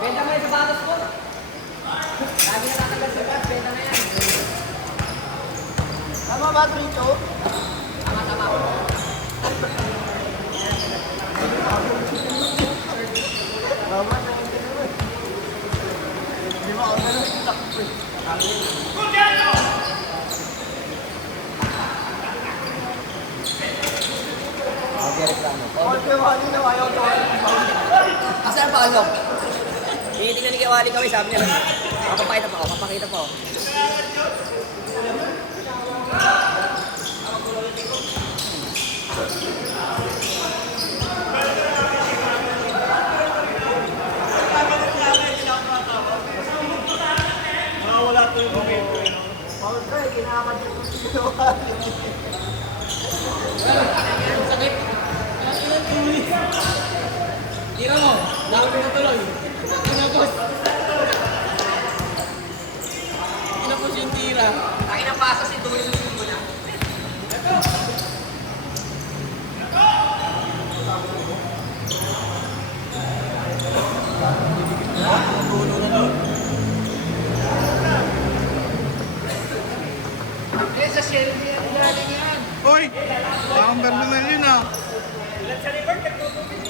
Benta mo yung sapatos ko. Lagi na tatagal sa gas, benta na yan. Tama ba, Trito? Tama. Tama na. Di ba ako na lang yung takbo? Asan pa ano? Tinitingnan ni Kiwali kami, sabi niya, papakita pa ako. Wala to yung momento. Okay, kinakamadyo ko si Kiwali. Sakit. Tira mo, dami na tuloy. Inagos. Inagos yung tira. Takin ang pasa si Dory yung sundo niya. Sa shell niya, galing yan. Hoy! Parang ganda na yun ah.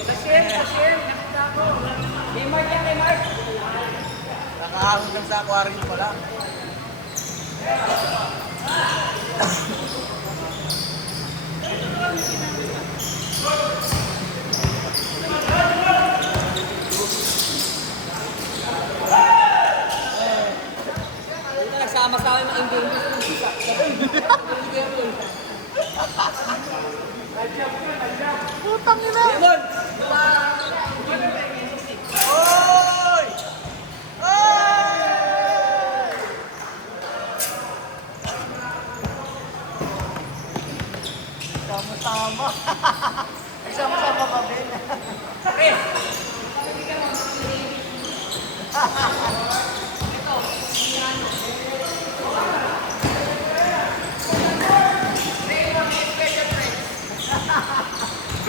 Sa shell, nakita ko. May mark yan, may mark. Nakahangin lang sa aquarium pala. Nagsama-sama yung mga Indian. Putang ina! Lemon! Oy! Oy! Sama-sama. Nagsama-sama pa, Ben. Eh!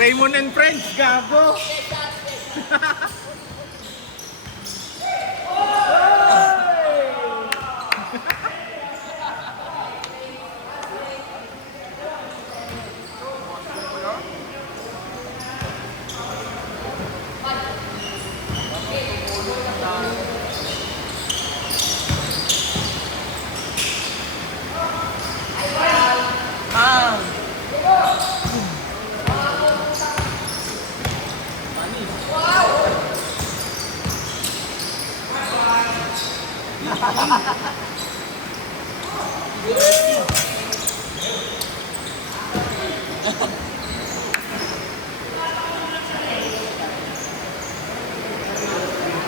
Raymond and Friends, gago!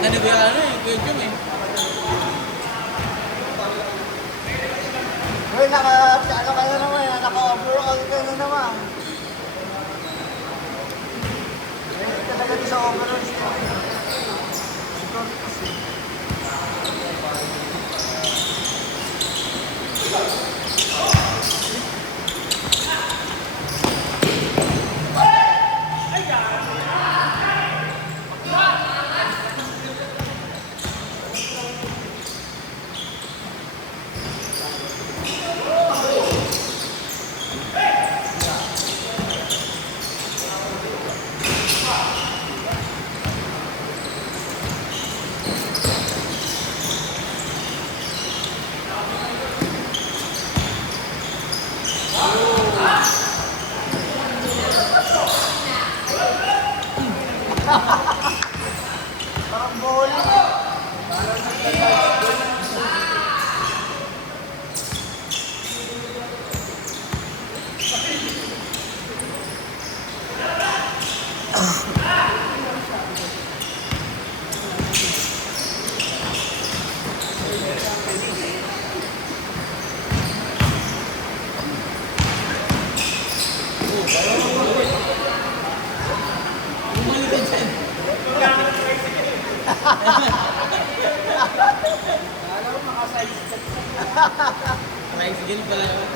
Nanibira na eh, Kuya Jum eh. Uy, ano kayo naman, naka-overall ka na naman. Hindi ka talaga sa overalls niya. Tricycle pala naman.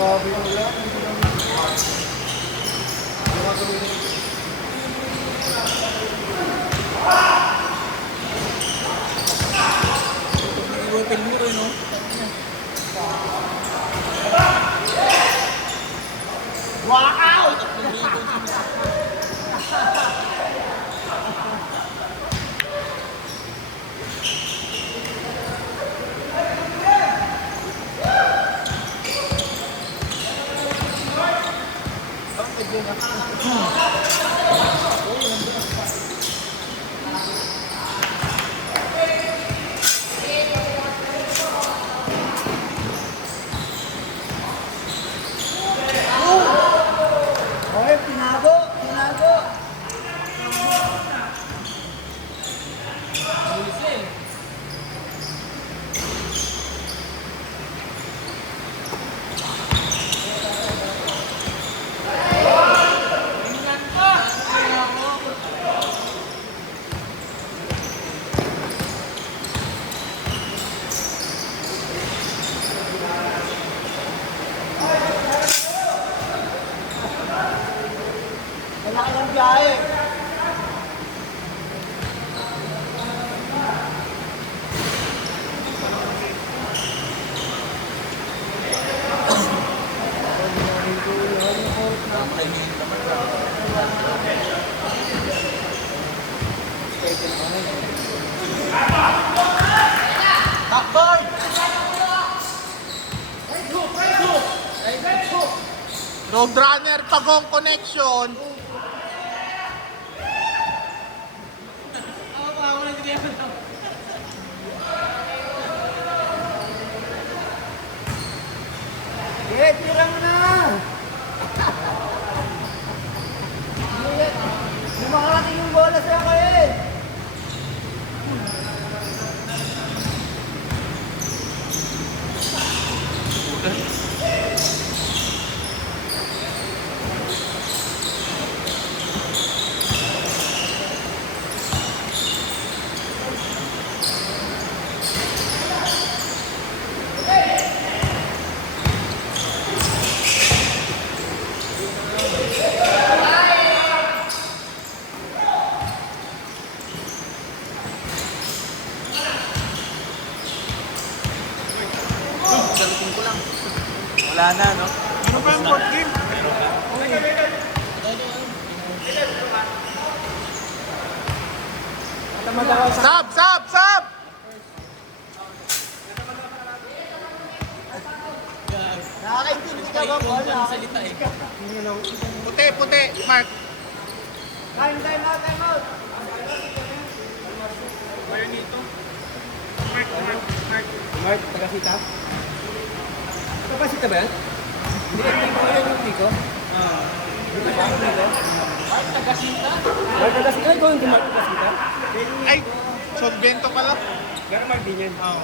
Grabe yung ulan. Open mo rin, no? Wow! Okay, tinago! Tinago! Bilis eh. Malaki ng biyahe! Backboard! Roadrunner Tagong Connection. Eh, tira mo na! Hindi makarating yung bola sa ako eh! Wala na, no? Ano ba yung fourth game? Stop! Stop! Stop! Nakakaintindi ka ba, bola? Salita eh. Puti! Puti! Mark! Time out, time out! Mark, taga-sita? Taga-sita ba yan? Hindi, hindi ko yan yung Nico. Hindi ba? Nico? Mark, taga-sita? Mark, taga-sita? Ikaw hindi Mark, taga-sita? Ay! Solvento pala. Gano'n Mark din yan? Oo.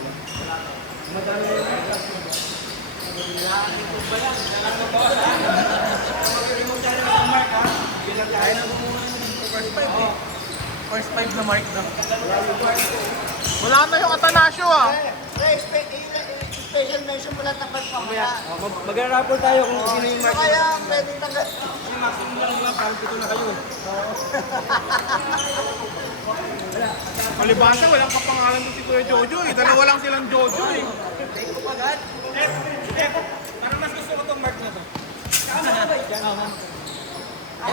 Madami yun. First five na mark na. Wala na yung Atanasio ah. Special mention mo lang tapat pa kaya. Mag-rapport tayo kung sino yung Sino Mark. kaya ang pwedeng tagat? Palibasa, walang kapangalan to si Kuya Jojo eh. Dalawa lang silang Jojo eh. Parang mas gusto ko itong mark na to. Eh,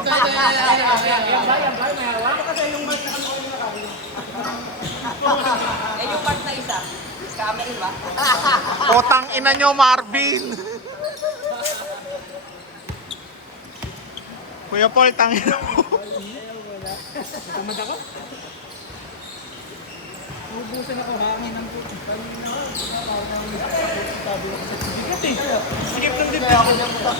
yung Mark na isa. Scammer ba? Potang ina nyo, Marvin. Kuya Paul, tangin mo. Tumad ako? Ubusan ako, hangin ng puto. Skip ng kaya ako niya puta.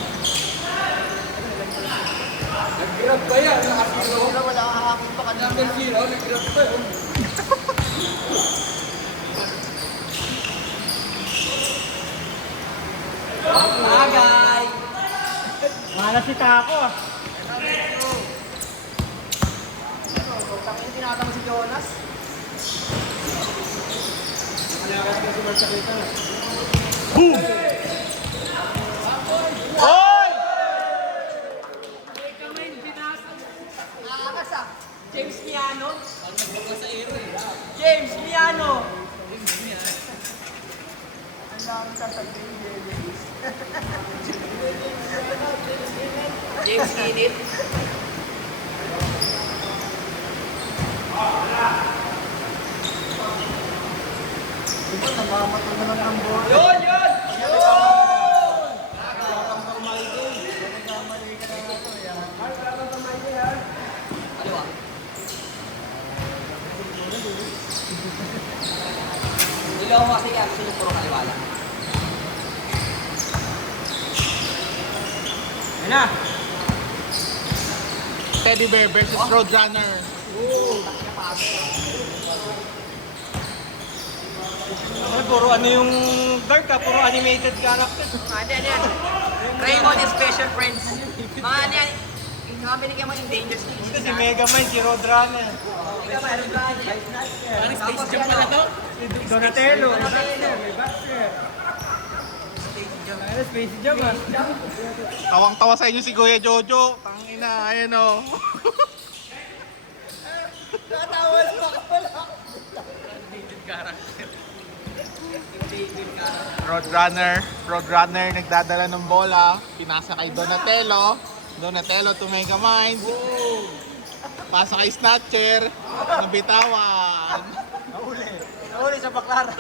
Nag-grab ba yan? Nakasiro? Wala kang hahapon pa kanina. Number 0, nag-grab ba yun? Agay! Wala si Taco. Tapos tinatama si Jonas. Malakas ka si Mark sa kita. Hoy! Nakakas ah. James Miano. James Miano. Ang dami sasabihin Jellyfish. James Init. Diba, namamatay naman ang board. Yun, yun! Ano ah? Hindi ako kasi action yung puro kaliwala. Ayun na. Teddy Bear versus Roadrunner. Ay, puro ano yung dark ah, puro animated character. Ano yan? Raymond and Special Friends. Mga ano yan? Yung mga binigyan mo yung Danger Species. Ito si Mega Man, si Roadrunner. Parang Space Jam pala to. Donatello. Donatello. May Baxter. Ano, Space Jam ah. Tawang-tawa sa inyo si Kuya Jojo. Tangina, ayan o. Natawa lang ako pala. Roadrunner nagdadala ng bola. Pinasa kay Donatello. Donatello to Mega Mind. Pasa kay Snatcher. Nabitawan. Nahuli sa baklara.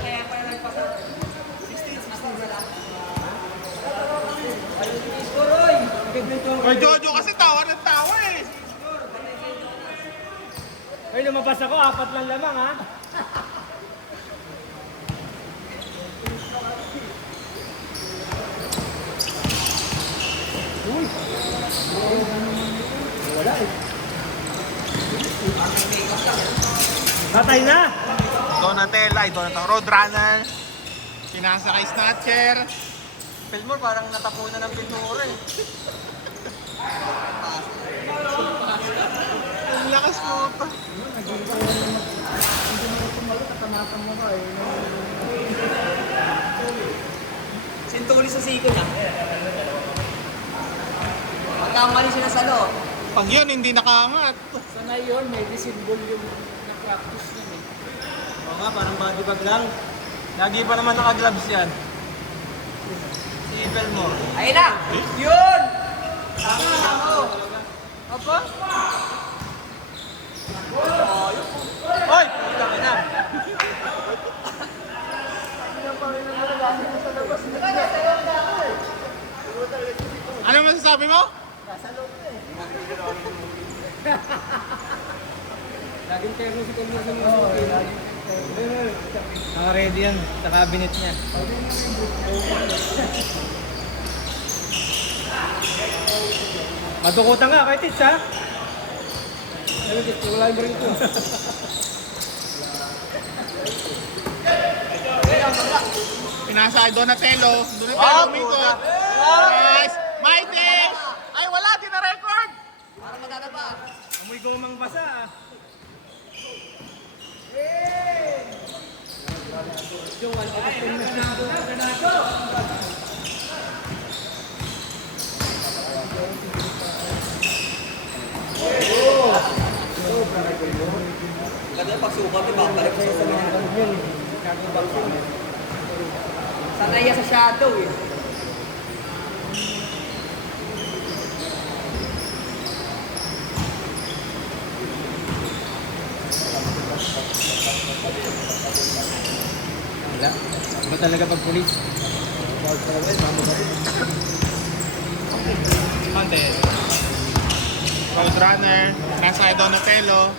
Kaya pala nagpasa. 16 sa lahat. Kay Jojo kasi tawa ng tawa eh. Ay, lumabas ako, 4 lang lamang ha. Patay na! Donatello, Roadrunner. Pinasa kay Snatcher. Fillmore parang natapunan ng pintura eh. Ang lakas mo pa. Sintuli sa siko niya. Magkamali siya na salo. Pag yun, hindi nakaangat. Sanay yun, may symbol yung na-practice yun eh. Oo nga, parang body bag lang. Lagi pa naman naka-gloves yan. Si Fillmore. Ayun na! Yun! Tama ako. Apa? Hoy! Puta ka na! Ano masasabi mo? Laging terno si Kulma sa mga suki. Naka-ready yan sa cabinet niya. Matukutan nga kay Tits ha? Wala yung rin ko. Pinasa kay Donatello. Umikot. Nice! Mighty! Ay, wala! Di na record! Para magdadaba. Amoy gomang basa ah. Ganda yung pagsukat, di ba? Balik sa sukat. Sanay yan sa shadow eh. Wala. Iba talaga pag pulis. Content. Roadrunner. Nasa kay Donatello.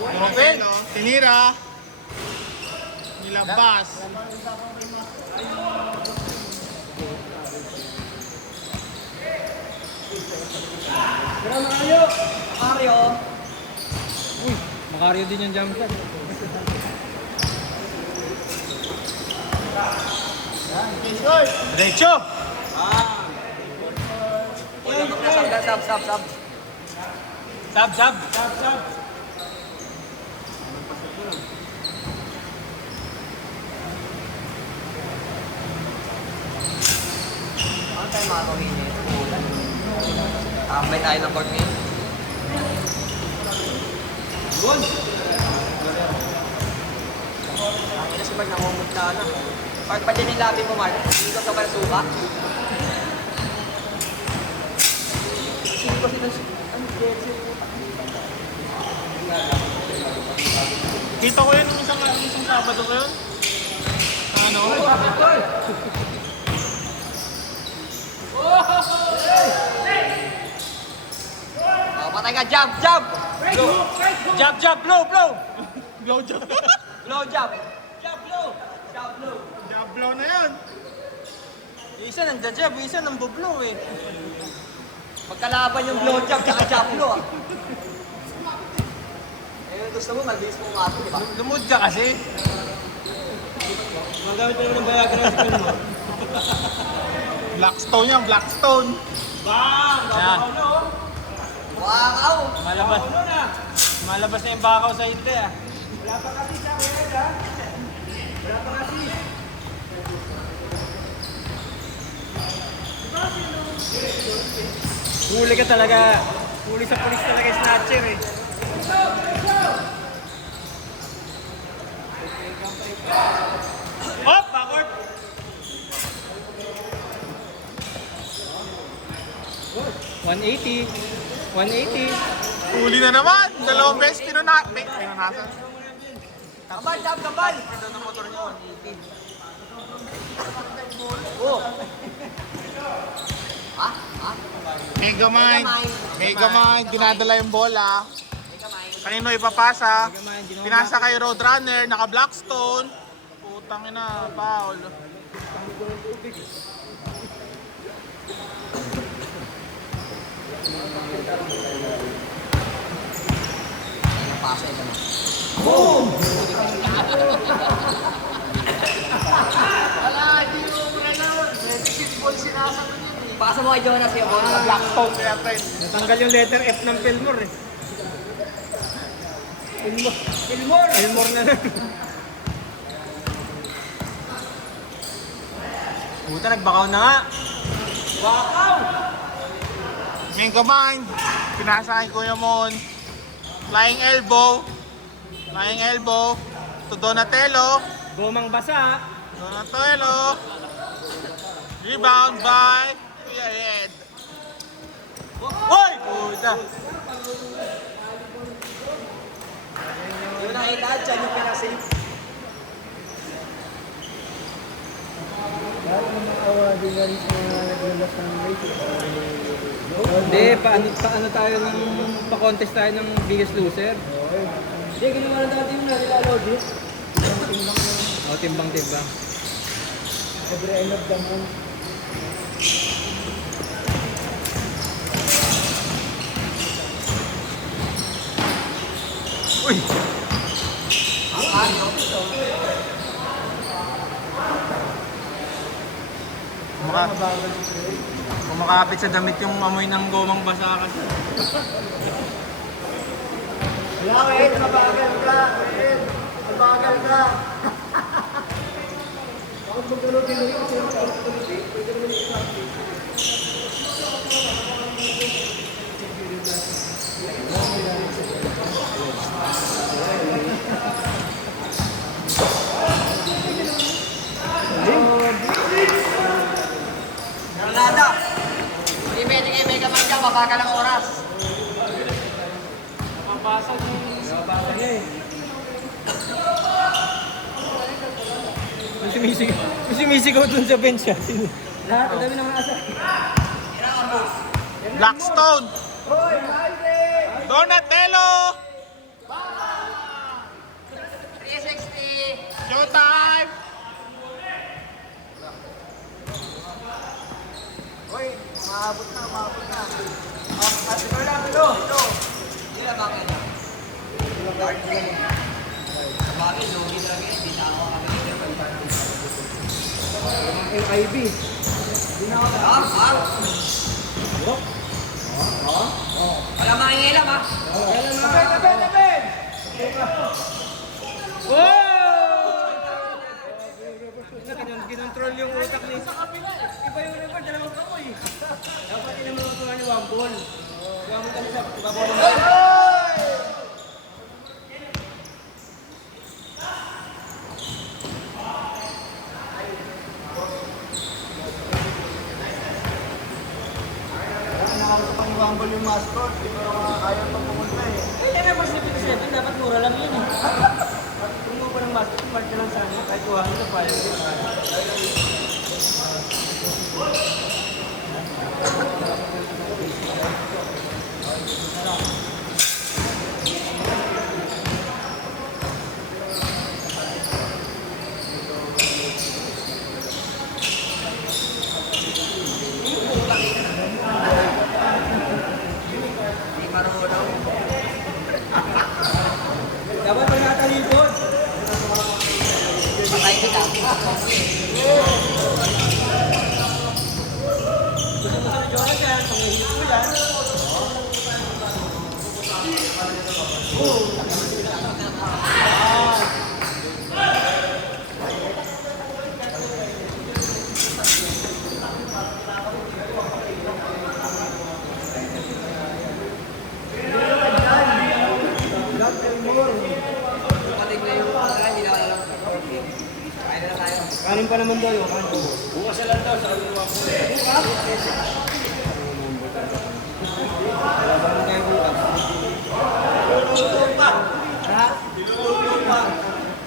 Donatello. Tinira. Ilabas. Mario. Uy, Macario din yung jump shot. Diretso. Sab. Sab. Ano tayo mga kawin eh? Tambay tayo ng court ngayon. Ang ina si Mark namumugta na. Mark, pa din yung labi mo, Mark. Hindi ko sa parasuka. Sino ko sila? Ano, jersey? Kita ko yun isang Sabado ko yun. Ano? Oh, patay ka, jump! Blow! Blow, jab. Blow, jump! Blow! Jab blow na yun. Isa nandiyan, isa nang bublo eh. Magkalaban yung blow jump tsaka jump blow ah. Eh, gusto mo, mabilis mo nga ito, di ba? Lumod ka kasi. Magamit pa naman ng bayagan ng screen mo. Blackstone yan, Blackstone. Yan. Wow! Malabas na yung bakaw sa hindi ah. Huli ka talaga. Huli sa pulis talaga yung snatcher eh. Hop! Backward! $180. Huli na naman. Dalawang beses pinunasan. Kabal, jump, kabal! Oh! Ha? Megamind, dinadala yung bola. Kanino ipapasa? Pinasa kay Roadrunner, naka Blackstone. Putang ina, foul. Pasa ito na. Pasa mo kay Jonas yung bola. Blackstone kaya pre. Natanggal yung letter F ng Fillmore eh. Fillmore na lang. Puta, nagbakaw na nga. Megamind, pinasa kay Kuya Mon. Flying elbow to Donatello. Gomang basa. Donatello. Rebound by Kuya Ed. Hoy! Puta. Yung nakita, dyan yung pinasave. Hindi, paano tayo ng pa-contest tayo ng biggest loser? Hindi, ginawa na dati yung nalilaload eh. O, timbang-timbang. Every end of the month. Uy! Kumakapit sa damit yung amoy ng gomang basa kasi. Wait, mabagal ka. Wait, mabagal ka. Granada! Hindi pwede kayo mega man dyan, mabagal ang oras. Nababasa niya eh. May sumisigaw dun sa bench ah. Lahat, ang dami naman asa. Blackstone. Donatello. 360! Showtime. umabot na, umabot na. Hindi na bakit. Bakit? Logi talaga yun. Hindi na ako AIB. Wala makingilam ha. Kinontrol yung utak ni... Iba yung record, dalawang kamoy. Dapat inamutuhan ni Wambol. Wambol kami sa babawang. Pang-Wambol yung mascot, di ba ayaw pa pumunta eh. Eh, naman si 57, dapat mura lang yun eh. Kung mo pa ng basket, part ka lang sana. Kahit kuha mo sa payo. Hindi marunong. Dapat pa nakatalipod. Patay kita. Gusto mo sa Jonas yan, pangihip mo yan. Kapatid na yung hindi na alam. Kaya na tayo. Kanin pa naman daw yung kanin. Bukas na lang daw sa ano ako.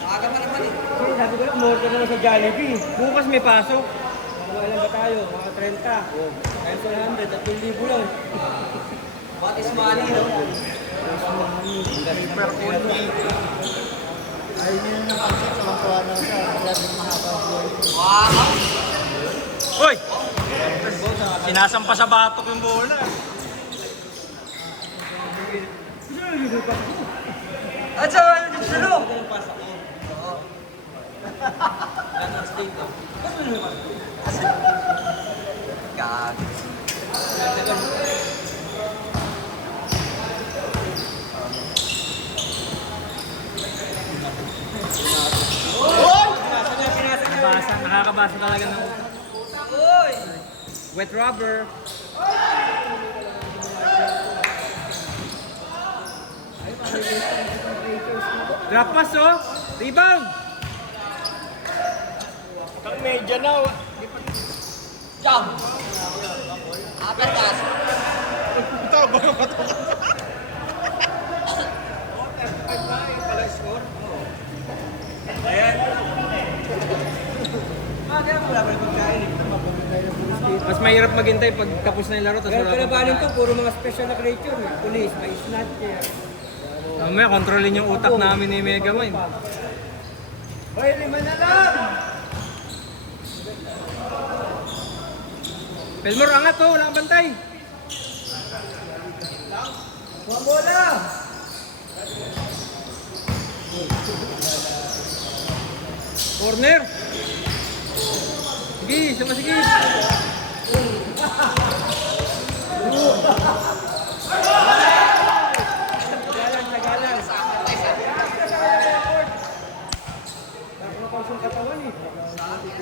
Maaga pa naman eh. Kasi sabi ko lang, umorder na lang sa Jollibee. Bukas may pasok. Ilan ba tayo? Mga 30. Oh. Kaya 100, 3,000 lang. What is money, no? Ayun yun yung concept sa mga kuha na siya. Kaya din mahaba ang buhay. Wow! Hoy! Sinasampa sa batok yung bola. At sa ano dito sa loob? God. Nakakabasa talaga ng Uy! wet rubber. Drop pass oh! Rebound! Ang medya na. Jump! Apertas! Ito, bago ka ito. Mas mahirap maghintay pag tapos na yung laro. Tapos Pero wala pang pinabanin to, pagkain. puro mga special na creature. May police, may snatcher. Mamaya, kontrolin yung utak namin ni Megamind. Hoy, 5 na lang! Pelmor, angat oh! Wala kang bantay! Buang bola! Corner! Sige, sama sige!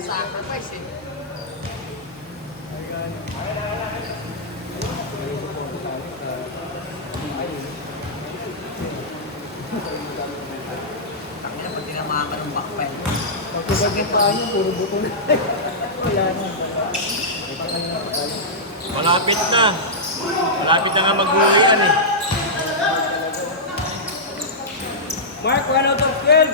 Sacrifice eh. Tangina, pag tinamaan ka ng backpile. Pagkabagay pa niyo, puro buto na. Wala na. Malapit na. Malapit na nga mag-uwian eh. Mark, 1 out of 12.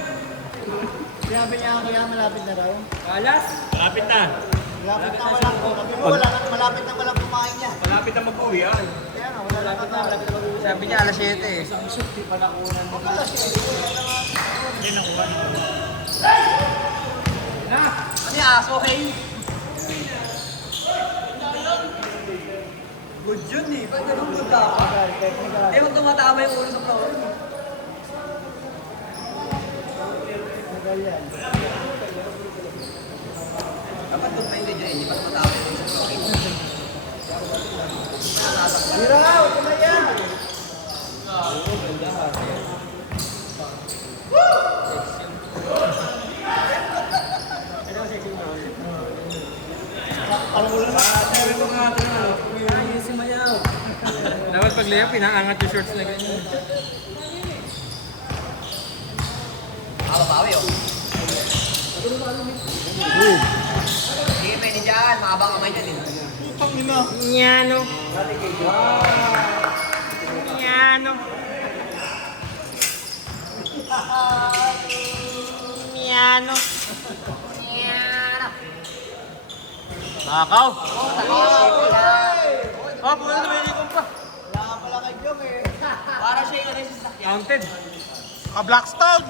Sinabi niya ako yan, malapit na raw. Alas? Malapit na. Malapit na walang sabi mo, malapit na walang kumain niya. Malapit na mag-uwian. Kaya nga, wala malapit na mag-uwi. Sabi niya alas 7 eh. Ano yung aso, hey? Good yun eh. Ba't ganun good dapat? Technical. Eh, huwag tumatama yung ulo sa floor. Technical yan. Dapat doon pa yung ganyan, hindi pa tumatama yung ulo sa floor. Tira nga, huwag ka na yan! Dapat pag layup, pinaangat yung shorts na ganyan. Babawi oh. Sige, pwede dyan. Mahaba kamay dyan eh. Putang ina. Nyano. Nyano. Nyano. Nakaw. Oh, puno na may likong pa. Wala ka pala kay Jong eh. Para siya yung sa sasakyan. Counted. Ka-Blackstone.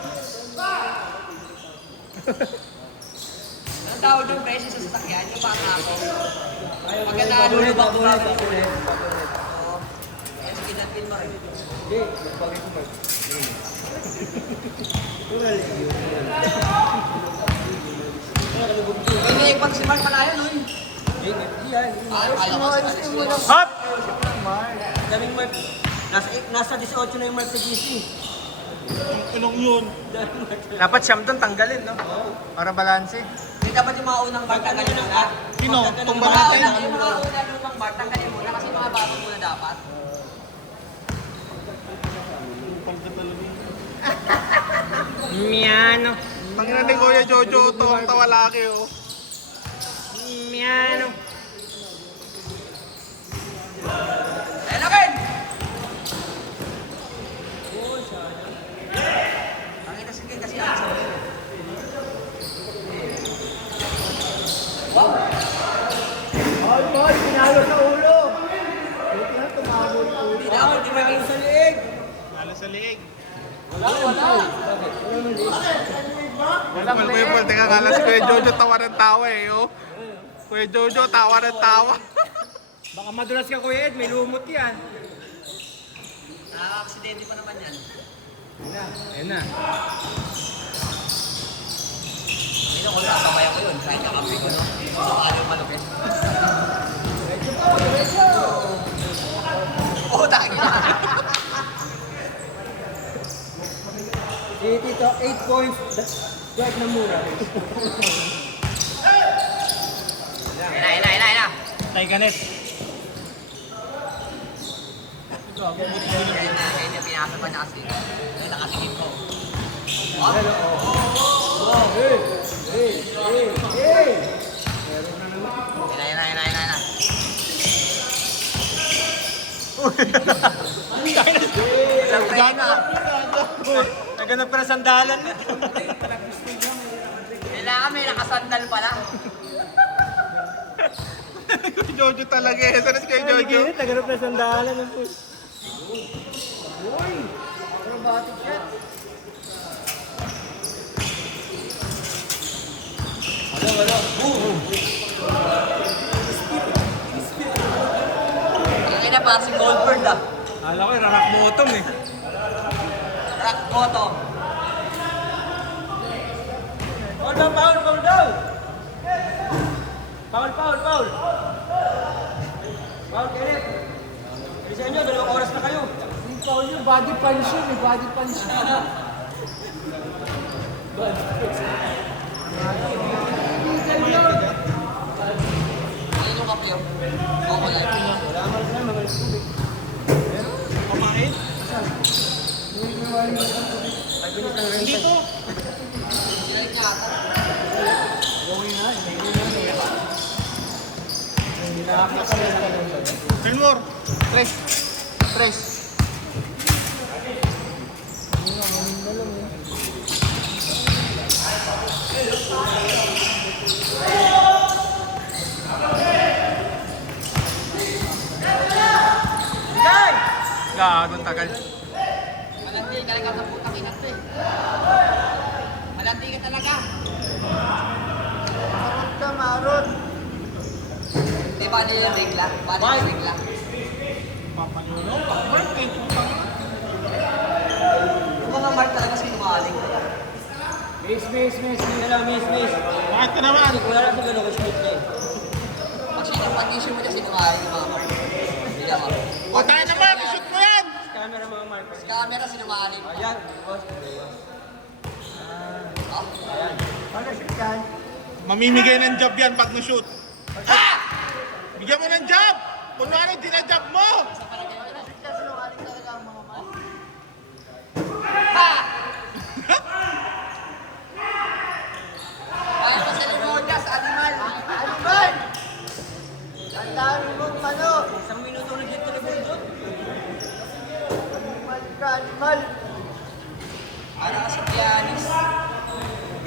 Ang tawag yung presyo sa sasakyan, yung bata ko. Pagka nalulubak ko namin yung ulo. Oo. Kaya sige natin mo rin. Hindi, pag si Mark malayo nun. Ayaw ko si Alex yun. Hop! Daming mark. Nasa 18 na yung mark sa GC. Anong yun? Dapat siyam doon tanggalin, no? Para balanse. Hindi dapat yung mga unang bar tanggalin muna. Sino? Tumba Yung mga natin. unang, yung mga unang lumang bar tanggalin muna kasi mga bago muna dapat. Miano. Tangina ni Kuya Jojo to. Ang tawa laki oh. Miano. Ayun na, Ken! Pakita si Ken kasi Alex ang ulo. Wow! All, pinalo sa ulo! Buti na tumalo sa ulo. Hindi na ako, di ba yung Sa liig! Lalo sa liig. Wala. Wala ko yung teka kala si Kuya Jojo tawa ng tawa eh oh. Kuya Jojo tawa ng tawa. Baka madulas ka, Kuya Ed. May lumot yan. Nakaka-aksidente pa naman yan. Ayun na. Sino ko sasabayan ko yun? Kahit kakampi ko, no? So, ano yung malupit? Oo, tagi na. Tito, 8 points. Drive na mura. Ayun na. Tay ganet. Ayun yung pinasa pa niya kasi. Ayun, nakatingin ko. Hey! Ayun na. Walang pena. Naganap ka na sandalan. Kailangan may nakasandal pala. Kuya Jojo talaga eh. Saan na si Kuya Jojo? Naganap na sandalan. Ayun na, passing Goldberg ah. Kala ko, rarak bottom eh. Rock bottom. Foul daw! Foul! Foul, Kenneth! Bilisan nyo, 2 oras na kayo. Yung foul nyo, body punch yun, body punch. Ayun yung kape oh. Oo, wala. Wala naman sila, mga tubig. Kumain? Dito! Sila nga ata. Silmore. Tres. Gagawin tagal. Malandi ka talaga sa putang ina to eh. Malandi ka talaga. Marot ka, marot. Di ba niya yung regla? Paano yung regla? Miss. Wala, miss. Bakit ka naman? Wala lang sa gano'n ko smooth na eh. Pag sinapag-issue mo kasi sinungaling yung mga kapatid. Hindi ako. O tayo naman, shoot mo yan! Camera mga marker. Sa camera sinungaling. Ayan, boss. Ano siya yan? Mamimigay ng job yan pag na-shoot. Ha! Bigyan mo ng job! Kunwari, dina-job mo! Siya sinungaling talaga ang mga man. Kaya pa sa Limodas, animal. Animal! Ang dami mong ano. Isang minuto na dito na doon. Animal ka, animal. Ano kasi pianis?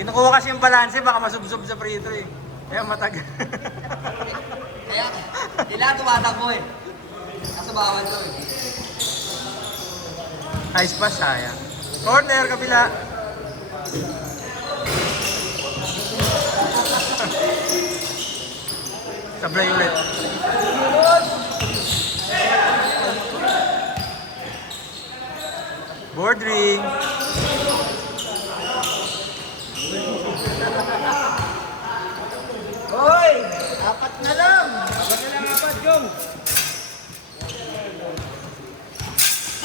Kinukuha kasi yung balanse, baka masubsob sa free throw eh. Kaya matagal. Kaya, nila tumatakbo eh. Kaso bawal to eh. Ice pass, sayang. Corner, kabila. Sablay ulit. Board ring. Hoy! Apat na lang. Basta lang apat, Jong.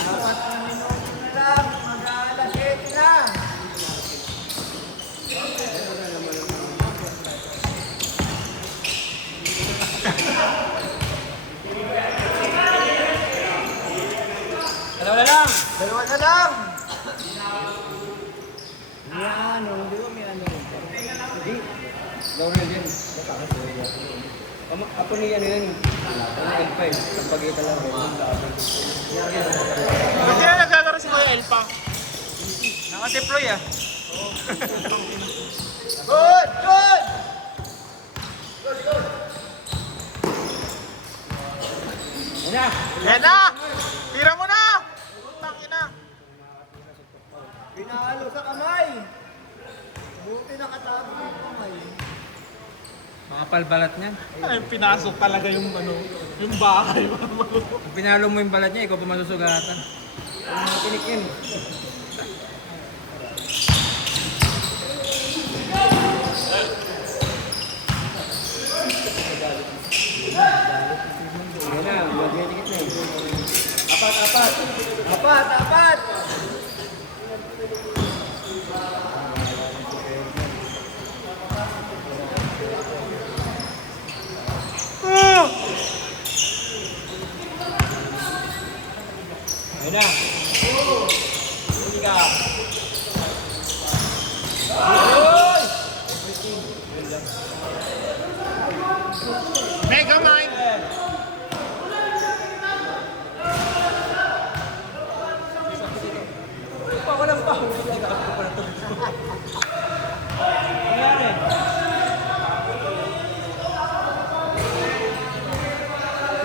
Apat na minuto na lang. Mag-aalas 7 na. Dalawa na lang. Dalawa na lang. Di ba may ano? Hindi. Laurel yan. Ako ni ano yan. Ano L5. Ang pagkita lang. Hindi na naglalaro si Kuya Elpa. Naka-deploy ah. Good! Good! Ano? Yan na! Tira mo na! Putang ina! Pinalo sa kamay. Buti nakatago yung kamay. Mga palbalat niyan. Ay, pinasok talaga yung ano, yung bahay. Kung pinalo mo yung balat niya, ikaw pa masusugatan. Mga tinik yun. Yan na, mag-dikit na eh. Apat. Apat! Ayun na. Hindi ka. Mega Mind! Walang pa. Nangyari?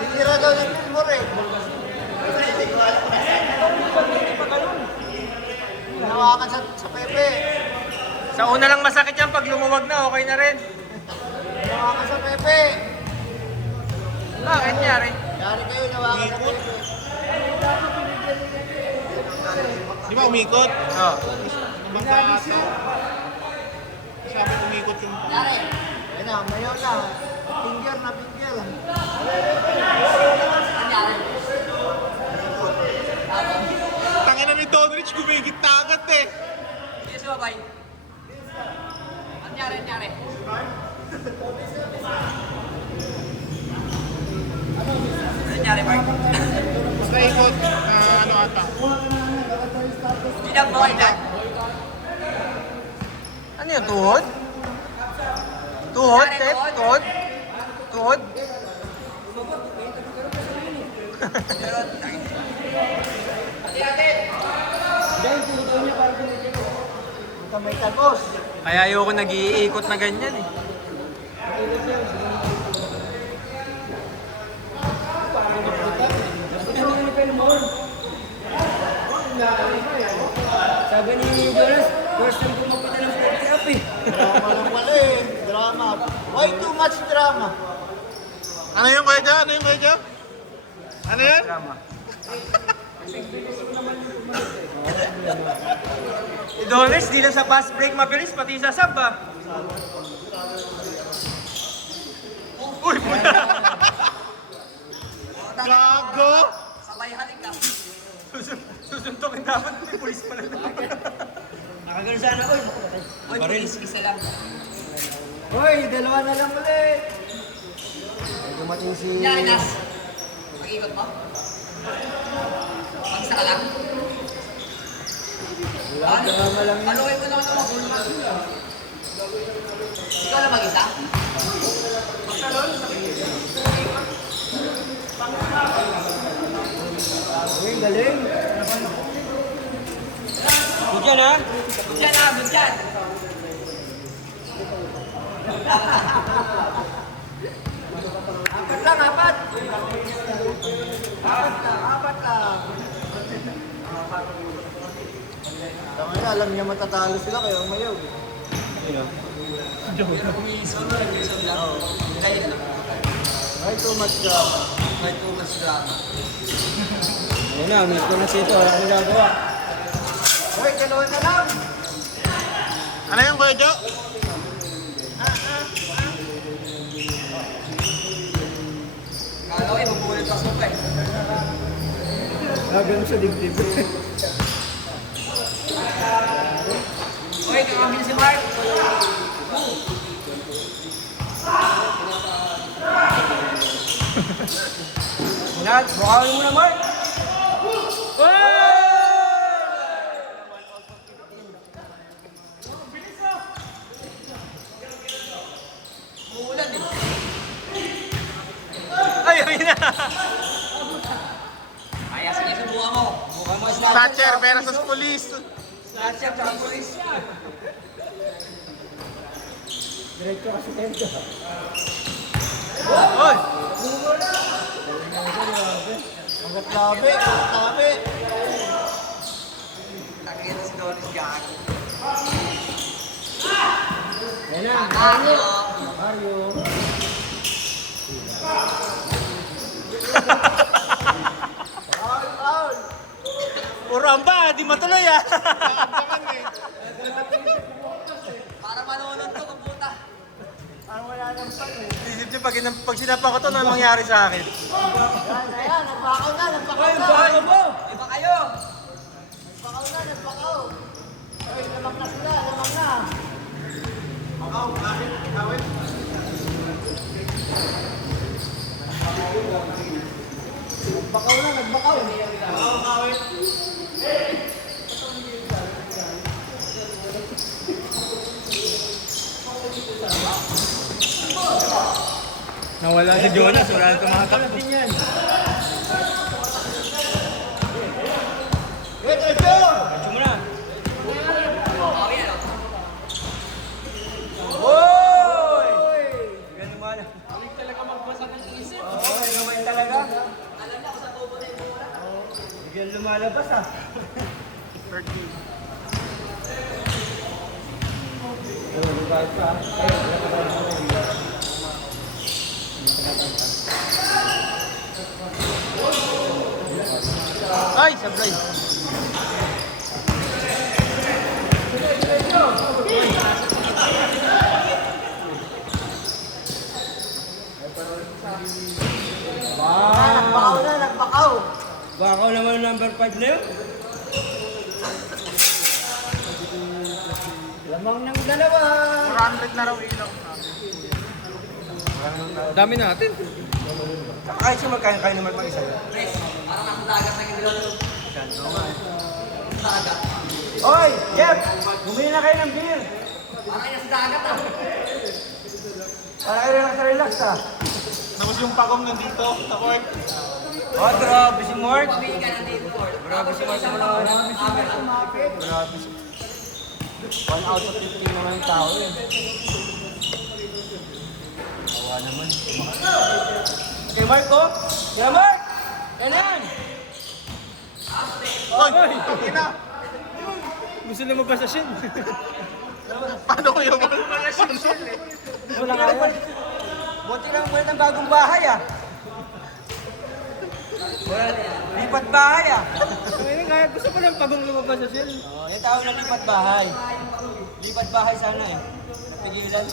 Titira daw ng Pilmor eh. Hinawakan sa Pepe. Sa una lang masakit yan, pag lumuwag na, okay na rin. Hinawakan sa Pepe. Bakit nyari? Yari kayo, hinawakan sa Pepe. Di ba umikot? Oo. Nabangga ata. Sabi umikot yung... Yari. Ayun na, mayo na. Finger na finger. Nangyari. Tangina ni Tonrich, gumigit na agad eh. Sige, sumabay. Nangyari. Nangyari, Mark. Basta ikot, ano ata. Ginag mo kayo dyan. Ano yun, tuhod? Tuhod, Nyari, Tep? tuhod? Tuhod? Tuhod? Kamay tagos. Kaya ayoko nag-iikot na ganyan eh. Sabi ni Jonas, first time ko magpunta ng sporty up eh. Drama lang wala eh. Drama. Why too much drama? Ano yung Kuya Jo? Ano yung Kuya Jo? Ano yun? Drama. Dones, di lang sa fast break mabilis, pati sa sub ah. Uy! Gago! Sabay halik ka. Susuntokin dapat, may pulis pala na. Nakagano sana ko. Oy, pulis, isa lang. Hoy, dalawa na lang ulit. Ay, dumating si... Kunyari, Nas. Mag-ikot mo? Mag-isa ka lang? Dalawa lang yun. Paluin mo naman ako. Ikaw lang mag-isa? Uy, galing. Good yan ha. Diyan na, dyan. Apat lang, apat. Apat lang. Tama na, alam niya matatalo sila kaya umayaw. Ay, too much drama. May too much drama. Ayun na, umilit ko na sito. Wala akong gagawa. Hoy, dalawa na lang. Ano yung Kuya Jo? Kala ko, ibubulit ako pa eh. Ganun sa dibdib. Oy, kakamin si Mark. Nat, bukawin mo na Mark. Umuulan eh. Ay, ayun na. Kaya sige, subukan mo. Subukan mo, Snatcher versus police. Snatcher, tsaka pulis. Diretso kasi tento. Oy! Ang grabe, ang grabe. Nakikita si Donis gago. Yan na, Mario. Mario. Puro amba, di matuloy ah. Para manonood to, kaputa. Parang wala nang pan eh. Isip niyo, pag sinapa ko to, ano mangyari sa akin? Yan, ayan, nagpakaw na, nagpakaw na. Baka mo! Iba kayo. Nagpakaw na, nagpakaw. Ay, lamang na sila, lamang na. Nagbakaw na, nagbakaw. Nawala si Jonas, wala na tumatakbo. Diretso mo na. Okay, ano? Oy! Ganun mo na. Galing talaga magbasa ng isip. Oo, gamay talaga. Alam niya kung sa tubo na yung mura. Bigyan lumalabas ah. Ay, sablay. Nagbakaw na, nagbakaw. Bakaw naman ang number 5 na yun. Lamang ng dalawa. 400 na raw ilaw. Dami natin. Kahit siya magkain naman pang isa. Chris, parang nasa dagat na yung dilo. Dagat. Oy, Jeff! Bumili na kayo ng beer. Parang nasa dagat ah. Para kayo relax ah. Tapos yung pagong nandito sa court. Oh, grabe si Mark. Pabili ka ng date board. Grabe si Mark mo na. Grabe si 1 out of 15 naman yung tao eh. Awa naman. Okay, Mark ko. Kaya Mark! Yan yan! Oy! Ina! Gusto na magpasasyon. Paano ko yung Wala kaya. Buti lang ulit ang bagong bahay ah. Lipat bahay ah. Ngayon, kaya gusto ko lang pagong lumabas sa sel. Oh, yung tawag na lipat bahay. Lipat bahay sana eh. Napigilan.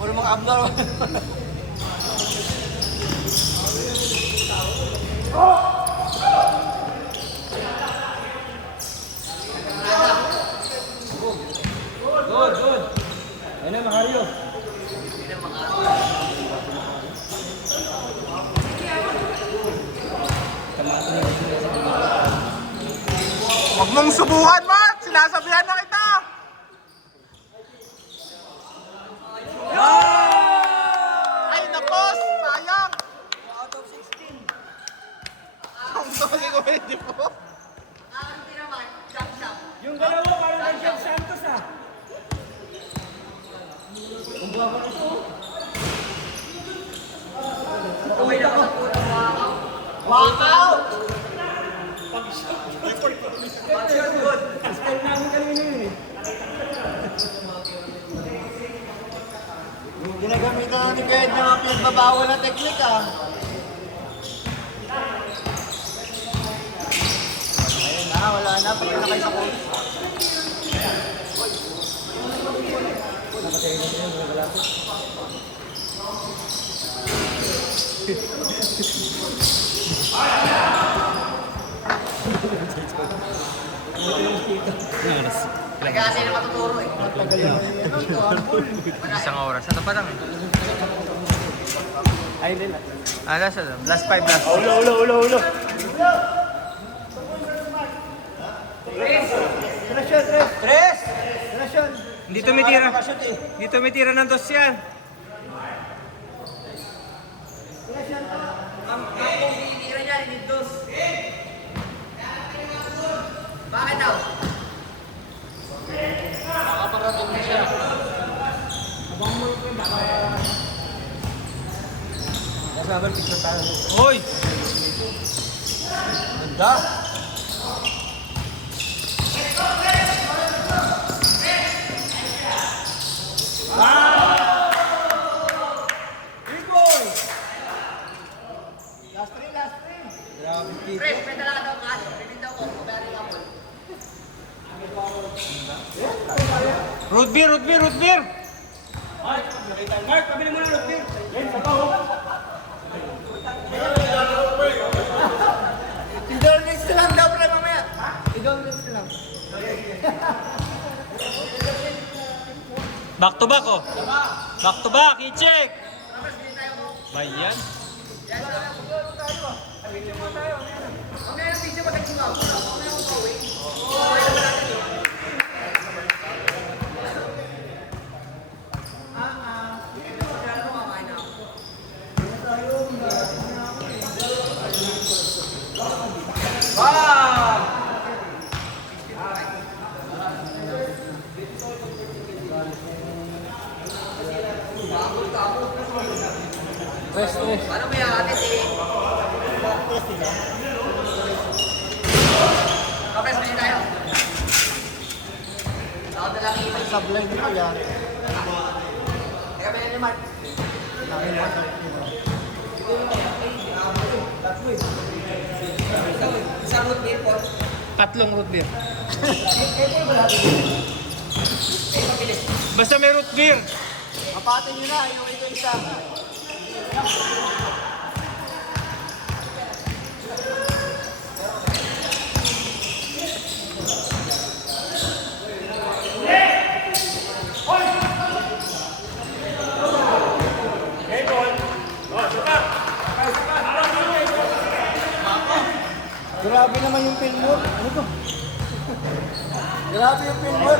Puro mga abnormal. Good, good. Ayun na, Macario. Huwag mong subukan, Mark! Sinasabihan na kita! Ay, napos! Sayang! Out of 16. Ang dami ko medyo po. Yung dalawa parang kay Jeff Santos ah. Style namin kanina yun eh. Ginagamitan natin ni Ked ng mga pinagbabawal na teknik ah. Ayun na, wala na. Pagka na kayo sa court. Kasi na matuturo eh. Isang oras. Ano pa lang eh? Ayun din ah. Ah, last 5 last. Ulo. Tres! Hindi tumitira. Hindi tumitira ng dos yan. Ang kung binibira niya, hindi dos. Bakit daw? Kasama yung picture tayo. Hoy! Ganda. Tres, may dala daw ka. Bibindaw ko. Kumayari ka po. Root beer! Mark, pabili mo na root beer. Yan, sabaw. Idol next na lang daw pre mamaya. Idol next na lang. Back to back oh. Back to back, i-check. Bayan. Mamaya yung video magkaksingaw. Mamaya yung pauwi. Paano mo yung atin eh? Kapres, balik tayo. Ako na lang yung Sablay nito yan. Teka, balik ni Mark. Isang root beer po. Tatlong root beer. Eh, mabilis. Basta may root beer. Apatin nyo na, yung ito isa. Grabe naman yung film mo. Ano to? Grabe yung film mo.